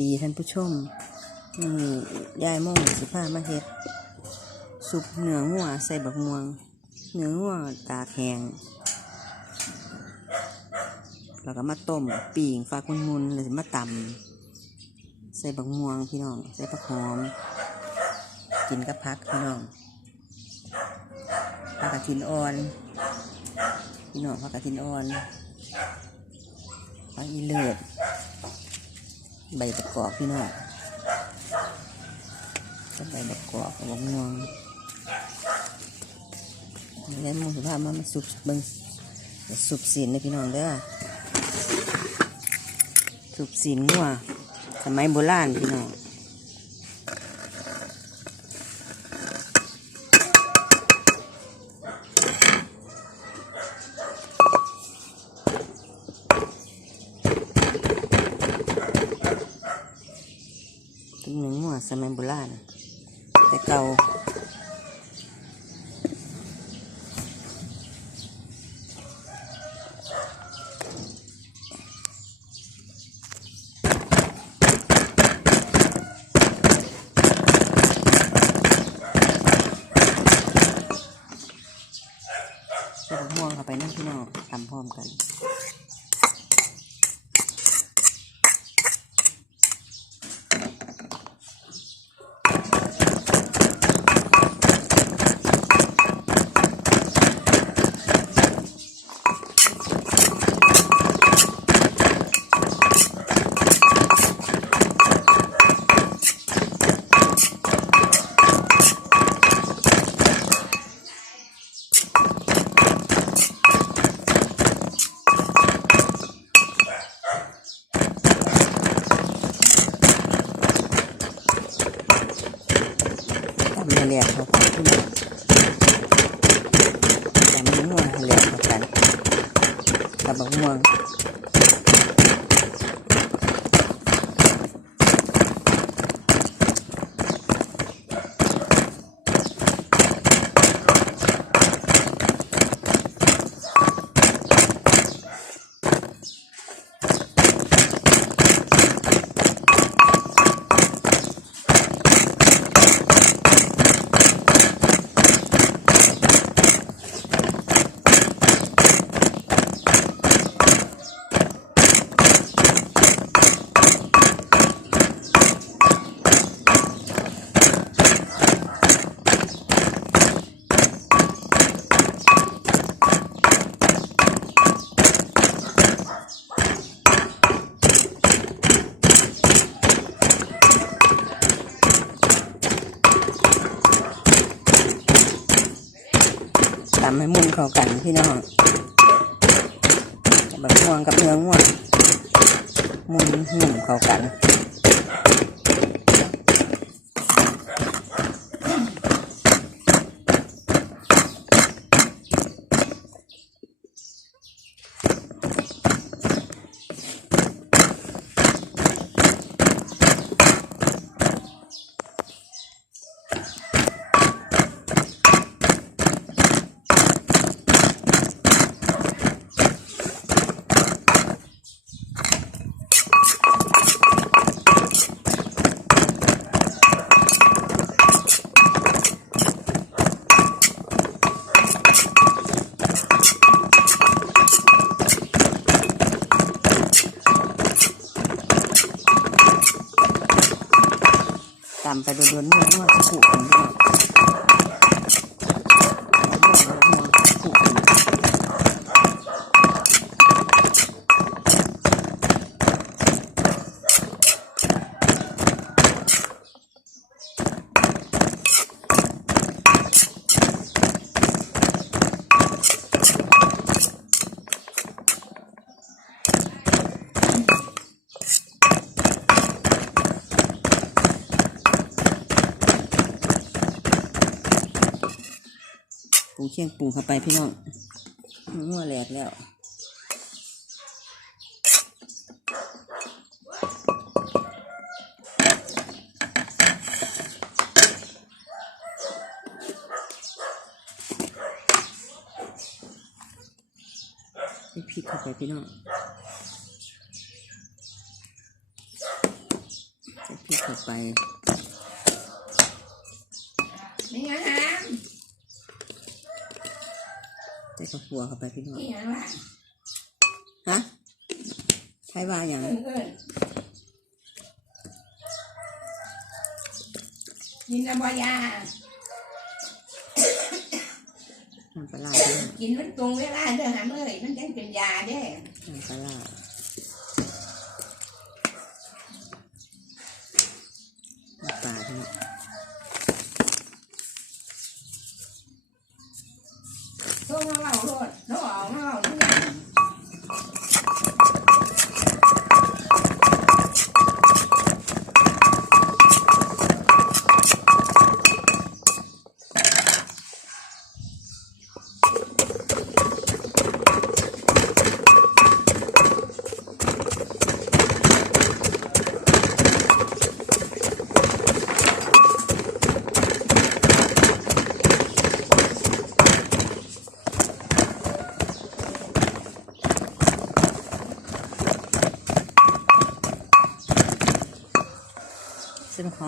ดีท่านผู้ชมนี่ยายม่งสิพามาเฮ็ดซุปเนื้องัวใส่บักม่วง เนื้องัวตาแห้งแล้วก็มาต้มปีงฟากมุนๆแล้วสิมาตำใส่บักม่วงพี่น้อง ใส่ผักหอม กินกับพักพี่น้องผักกระถินอ่อน พี่น้องผักกระถินอ่อนผักอีเลือด ใบประกอบพี่น้องก็ใบประกอบกับบะม่วงแล้วมูสุภาพมามาสุบเบิงสุบสินนะพี่น้องเด้อสุบสินงัวสมัยโบราณพี่น้องำให้มุนเข้ากันพี่น้องแบบม่วงกับเนื้อง่วงมุนหุ่มเข้ากัน ตำไปโดนๆนวดนวดสกู่กันด้วย เชียงปรุงเข้าไปพี่น้องนัวแหลกแล้วใส่พริกเข้าไปพี่น้องที่เข้าไป ส่ข้าวคั่วเข้าไปพี่น้องนี่าหารฮะใช้ว่าอย่างเอิ้นเอิ้นกินแล้วบ่ยาน้ำปลาร้าพี่น้องกินมันตรงเวลาเด้อหามเอ้ยมันจังเป็นยาเด้อน้ำปลาร้าน้ำปลา พี่น้องโทรม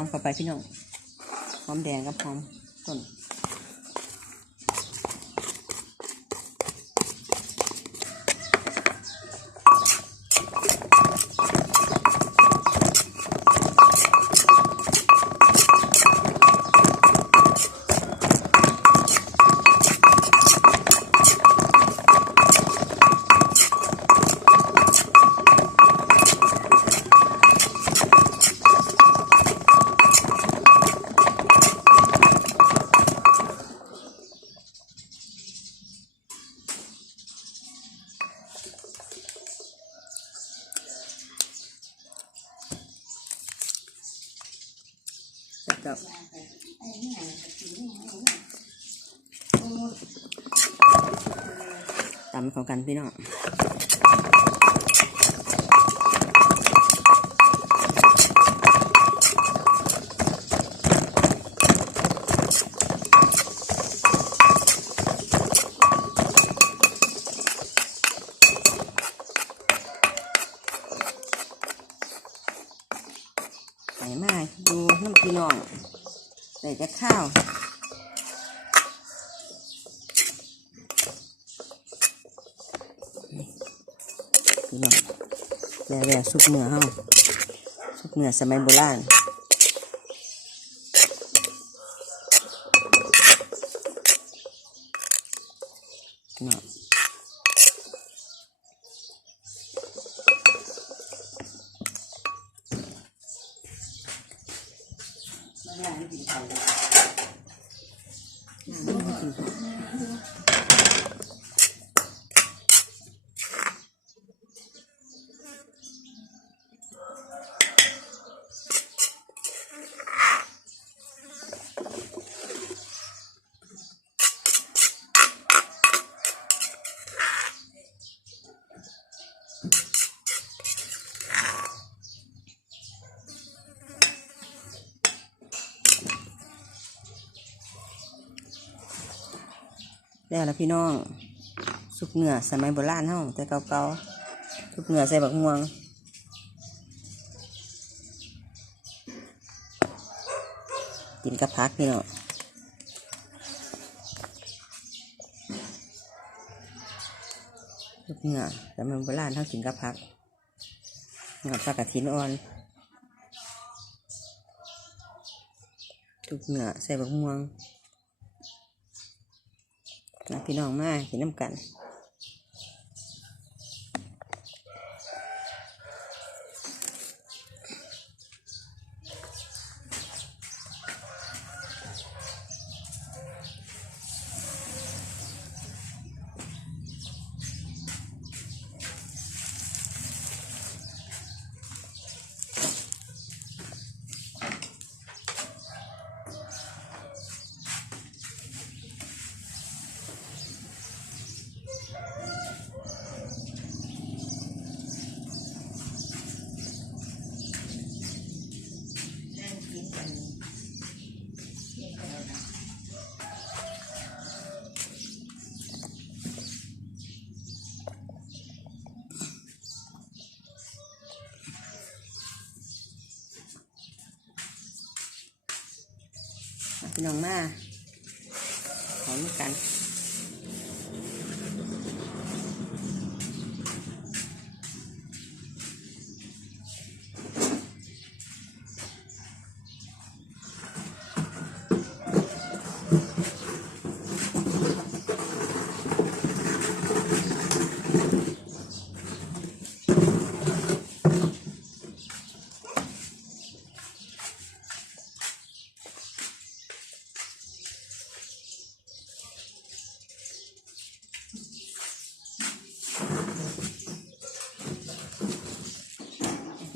อมเข้าไปพี่น้องหอมแดงกับหอมต้น ตำเข้ากันพี่น้องใส่มาดูน้ำพี่น้องใส่จะข้าว พี่น้องแล้วแล้วซุปเนื้อเฮาซุปเนื้อสมัยโบราณ แล้แล้วพี่น้องซุปเนื้อสมัยโบราณเฮาแต่เก่าๆซุปเนื้อใส่บักม่วงกินกับพักพี่น้องซุปเนื้อสมัยโบราณเฮากินกับพักกับผักกระถินอ่อนซุปเนื้อใส่บักม่วง มาพี่น้องมากินน้ำกัน พี่น้องมาหอมกัน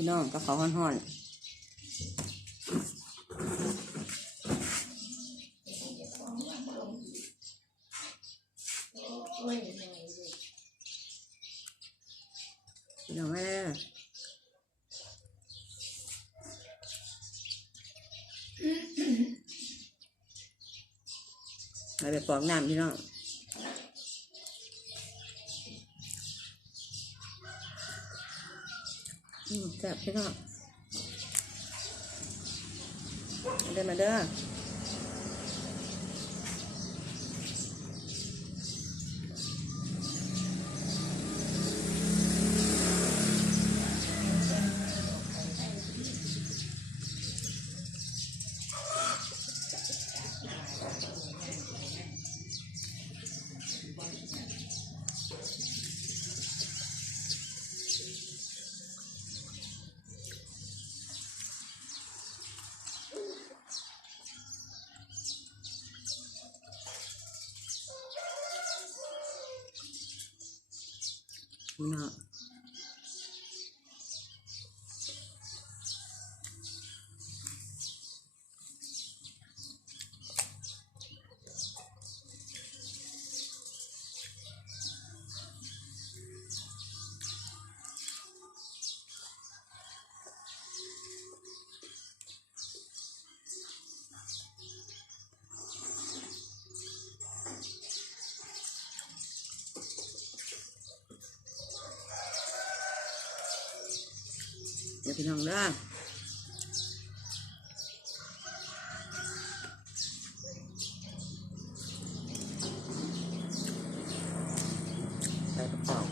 น้องกับเขาห่อนๆพี่น้องมาเด้อมาไปปอกน้ำพี่น้อง อืมแซ่บพี่น้องมาเดินมาเด้อ พี่ ดี๋ยวพี่น้องเด้อ